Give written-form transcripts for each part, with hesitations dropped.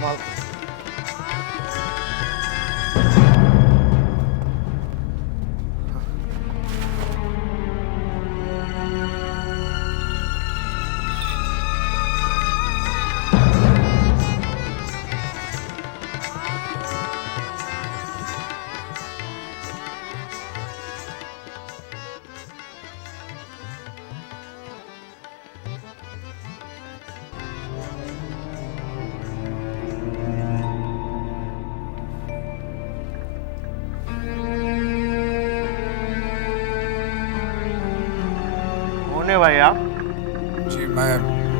संभाल कर। कौन है भाई आप? जी मैं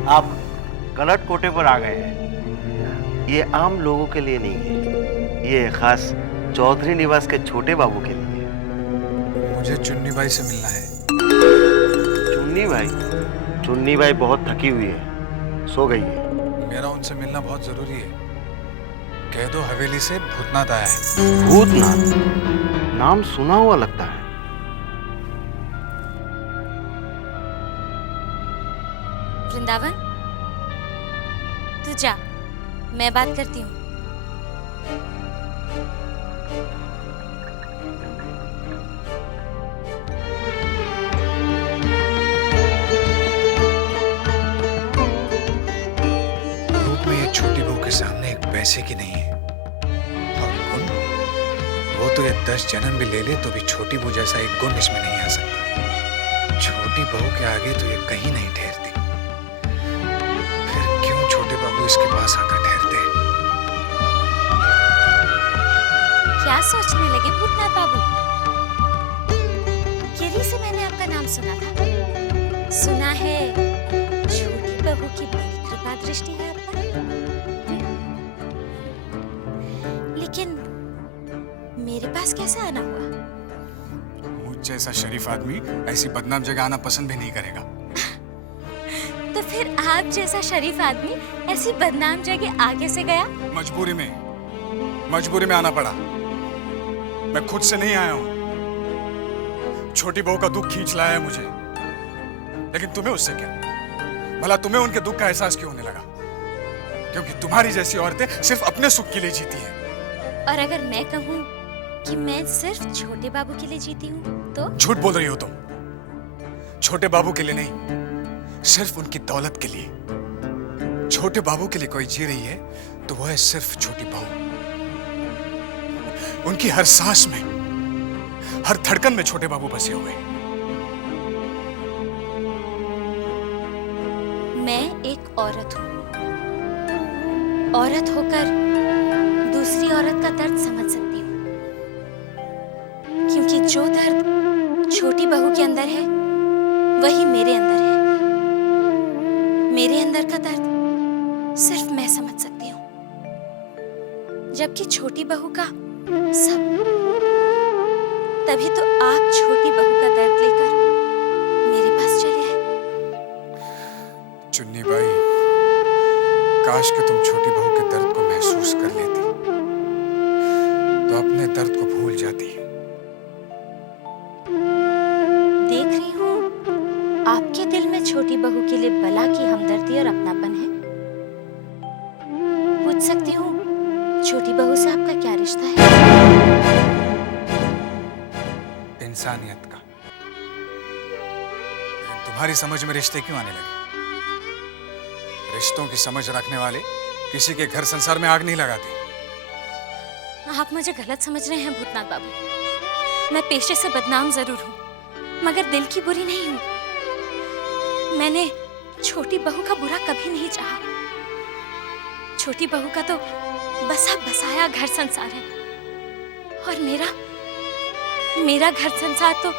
आप गलत कोटे पर आ गए हैं। ये आम लोगों के लिए नहीं है, ये खास चौधरी निवास के छोटे बाबू के लिए है। मुझे चुन्नी बाई से मिलना है। चुन्नी भाई? चुन्नी भाई बहुत थकी हुई है, सो गई है। मेरा उनसे मिलना बहुत जरूरी है। कह दो हवेली से भूतनाथ आया है। भूतनाथ? नाम सुना हुआ लगता है। वृंदावन, तू जा, मैं बात करती हूँ। रूप में ये छोटी बहू के सामने एक पैसे की नहीं है, और गुण, वो तो ये 10 जन्म भी ले ले तो भी छोटी बहू जैसा एक गुण इसमें नहीं आ सकता। छोटी बहू के आगे तो ये कहीं नहीं ठहरती। फिर क्यों छोटे बाबू इसके पास आकर ठहरते हैं? क्या सोचने लगे भूतनाथ बाबू? गिरी से मैंने आपका नाम सुना था। सुना है छोटी बहू की बड़ी कृपा दृष्टि है आप पर। लेकिन मेरे पास कैसे आना हुआ? मुझ जैसा शरीफ आदमी ऐसी बदनाम जगह आना पसंद भी नहीं करेगा। तो फिर आप जैसा शरीफ आदमी ऐसी बदनाम जगह आगे से गया? मजबूरी में आना पड़ा। मैं खुद से नहीं आया हूं। छोटी बहू का दुख खींच लाया है मुझे। लेकिन तुम्हें उससे क्या? भला तुम्हें उनके दुख का एहसास क्यों होने लगा? क्योंकि तुम्हारी जैसी औरतें सिर्फ अपने सुख के लिए जीती हैं। और अगर मैं कहूँ कि मैं सिर्फ छोटे बाबू के लिए जीती हूँ तो? झूठ बोल रही हो तुम। छोटे बाबू के लिए नहीं, सिर्फ उनकी दौलत के लिए। छोटे बाबू के लिए कोई जी रही है तो वो है सिर्फ छोटी बहू। उनकी हर सांस में, हर धड़कन में छोटे बाबू बसे हुए हैं। मैं एक औरत हूँ। औरत होकर दूसरी औरत का दर्द समझ सकती हूँ, क्योंकि जो दर्द छोटी बहू के अंदर है वही मेरे अंदर है। मेरे अंदर का दर्द सिर्फ मैं समझ सकती हूँ, जबकि छोटी बहू का सब। तभी तो आप छोटी बहू का दर्द लेकर मेरे पास चले आए। चुन्नी बाई, काश कि तुम छोटी बहू के दर्द को महसूस कर लेती तो अपने दर्द को भूल जाती। देख रही हूँ आपके दिल में छोटी बहू के लिए बला की हमदर्दी और अपनापन है। पूछ सकती हूँ छोटी बहू से आपका क्या रिश्ता है? इंसानियत का। लेकिन तुम्हारी समझ में रिश्ते क्यों आने लगे? रिश्तों की समझ रखने वाले किसी के घर संसार में आग नहीं लगाते। आप मुझे गलत समझ रहे हैं भूतनाथ बाबू। मैं पेशे से बदनाम जरूर हूँ, मगर दिल की बुरी नहीं हूँ। मैंने छोटी बहू का बुरा कभी नहीं चाहा। छोटी बहू का तो बसा बसाया घर संसार है, और मेरा घर संसार तो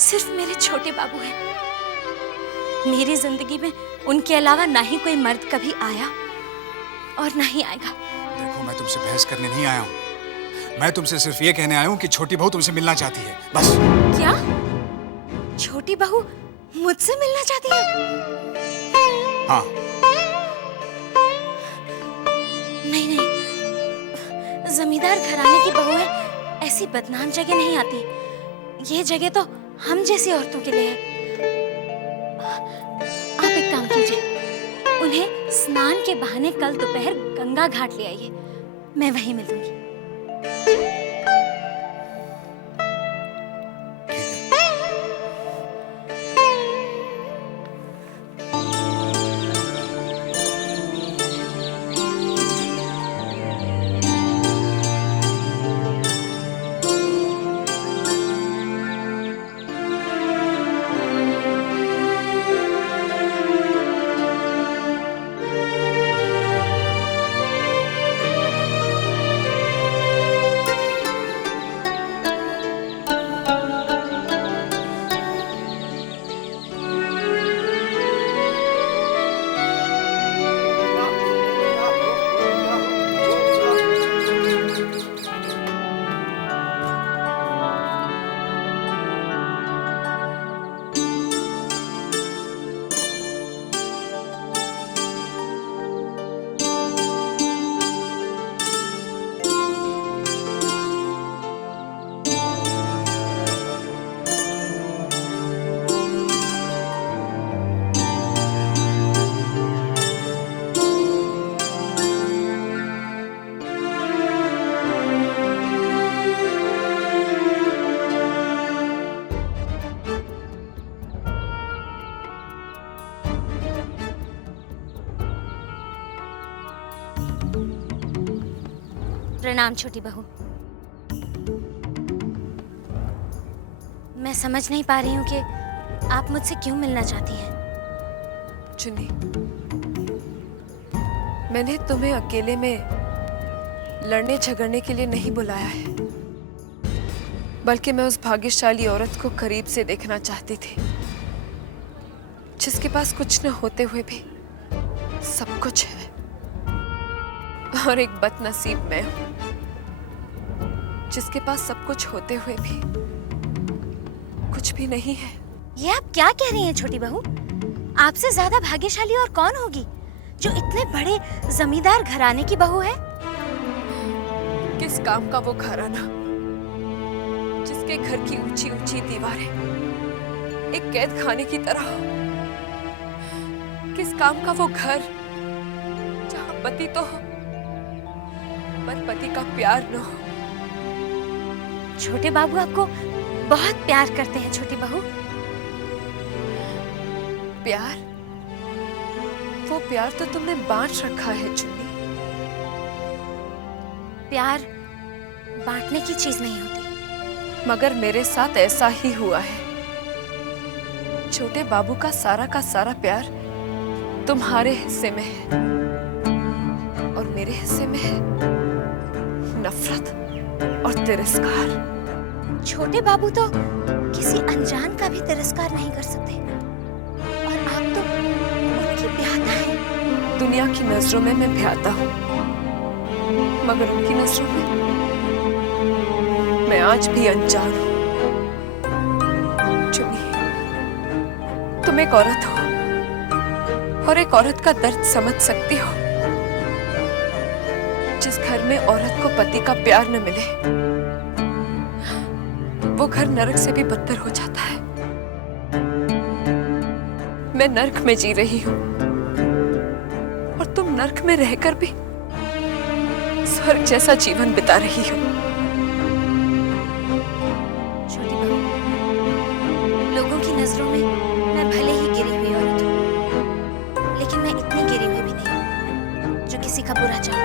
सिर्फ मेरे छोटे बाबू है। मेरी जिंदगी में उनके अलावा ना ही कोई मर्द कभी आया और ना ही आएगा। देखो, मैं तुमसे बहस करने नहीं आया हूँ। मैं तुमसे सिर्फ ये कहने आया हूँ कि छोटी बहू तुमसे मिलना चाहती है, बस। क्या? छोटी बहू मुझसे मिलना चाहती है? हाँ। नहीं नहीं, जमींदार घराने की बहुएं ऐसी बदनाम जगह नहीं आती। ये जगह तो हम जैसी औरतों के लिए है। आप एक काम कीजिए, उन्हें स्नान के बहाने कल दोपहर गंगा घाट ले आइए, मैं वहीं मिलूंगी। प्रणाम छोटी बहू। मैं समझ नहीं पा रही हूँ कि आप मुझसे क्यों मिलना चाहती हैं। चुन्नी, मैंने तुम्हें अकेले में लड़ने झगड़ने के लिए नहीं बुलाया है, बल्कि मैं उस भाग्यशाली औरत को करीब से देखना चाहती थी जिसके पास कुछ न होते हुए भी सब कुछ है, और एक बदनसीब मैं हूं जिसके पास सब कुछ होते हुए भी कुछ भी नहीं है। ये आप क्या कह रही हैं छोटी बहू? आपसे ज्यादा भाग्यशाली और कौन होगी जो इतने बड़े जमींदार घराने की बहू है? किस काम का वो घराना जिसके घर की ऊंची ऊंची दीवारें एक कैद खाने की तरह हो? किस काम का वो घर जहां पति तो हो पर पति का प्यार न हो? छोटे बाबू आपको बहुत प्यार करते हैं छोटी बहू। प्यार? वो प्यार तो तुमने बांट रखा है चुन्नी। प्यार बांटने की चीज नहीं होती। मगर मेरे साथ ऐसा ही हुआ है। छोटे बाबू का सारा प्यार तुम्हारे हिस्से में है और मेरे हिस्से में है नफरत और तिरस्कार। छोटे बाबू तो किसी अनजान का भी तिरस्कार नहीं कर सकते, और आप तो उनकी ब्याहता हैं। दुनिया की नजरों में मैं ब्याहता हूँ, मगर उनकी नजरों में मैं आज भी अनजान हूँ। चुन्नी, तुम एक औरत हो और एक औरत का दर्द समझ सकती हो। जिस घर में औरत को पति का प्यार न मिले, वो घर नरक से भी बदतर हो जाता है। मैं नरक में जी रही हूं और तुम नरक में रहकर भी स्वर्ग जैसा जीवन बिता रही हो। छोटी बहू, लोगों की नजरों में मैं भले ही गिरी हुई औरत हूँ, लेकिन मैं इतनी गिरी हुई भी नहीं जो किसी का बुरा चाहूं।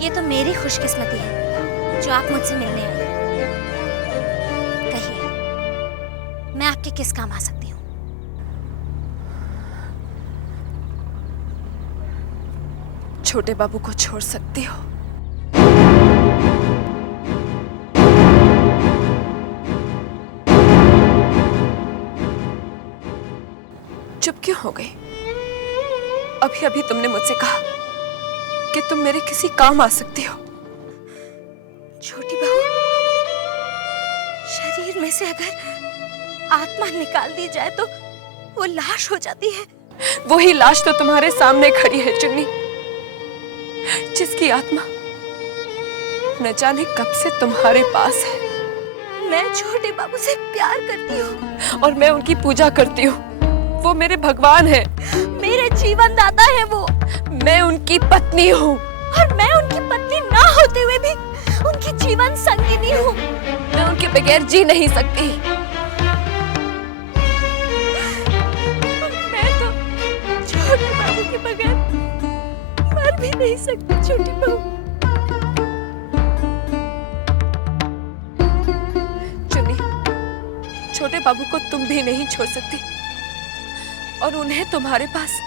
ये तो मेरी खुशकिस्मती है जो आप मुझसे मिलने आए। कहिए, मैं आपके किस काम आ सकती हूँ? छोटे बाबू को छोड़ सकती हो? चुप क्यों हो गई? अभी अभी तुमने मुझसे कहा कि तुम मेरे किसी काम आ सकती हो। छोटी बहू, शरीर में से अगर आत्मा निकाल दी जाए तो वो लाश हो जाती है। वही लाश तो तुम्हारे सामने खड़ी है चुन्नी, जिसकी आत्मा न जाने कब से तुम्हारे पास है। मैं छोटे बाबू से प्यार करती हूँ और मैं उनकी पूजा करती हूँ। वो मेरे भगवान है। मेरे जीवन दाता है वो। मैं उनकी पत्नी हूँ। और मैं उनकी पत्नी ना होते हुए भी उनकी जीवन संगिनी हूँ। मैं उनके बगैर जी नहीं सकती। मैं तो छोटे बाबू के बगैर मर भी नहीं सकती। छोटी बहू, चुन्नी, छोटे बाबू को तुम भी नहीं छोड़ सकती और उन्हें तुम्हारे पास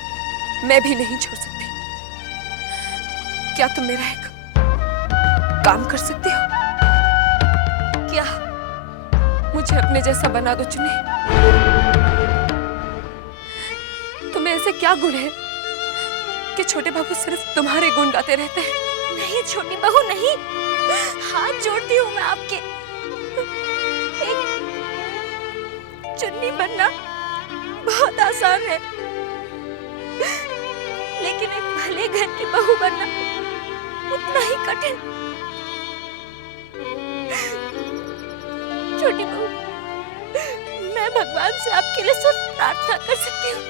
मैं भी नहीं छोड़ सकती। क्या तुम मेरा एक काम कर सकती हो? क्या? मुझे अपने जैसा बना दो चुन्नी। तुम्हें ऐसे क्या गुण है कि छोटे बाबू सिर्फ तुम्हारे गुण गाते रहते हैं? नहीं छोटी बहू नहीं, हाथ जोड़ती हूँ मैं आपके। एक चुन्नी बनना बहुत आसान है, लेकिन एक भले घर की बहू बनना उतना ही कठिन। छोटी बहू, मैं भगवान से आपके लिए सिर्फ प्रार्थना कर सकती हूँ